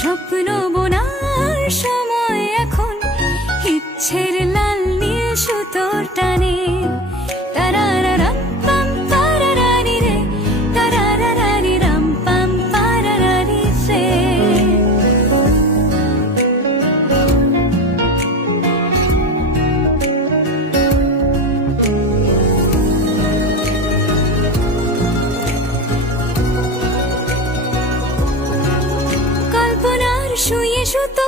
স্বপ্ন বোনার সময় এখন, ইচ্ছের লাল নীল সুতোর টানে। তারারারাম পাম পারারারি রে, তারারারারি রাম পাম পারারারি রে। কল্পনার শুয়ে সুতো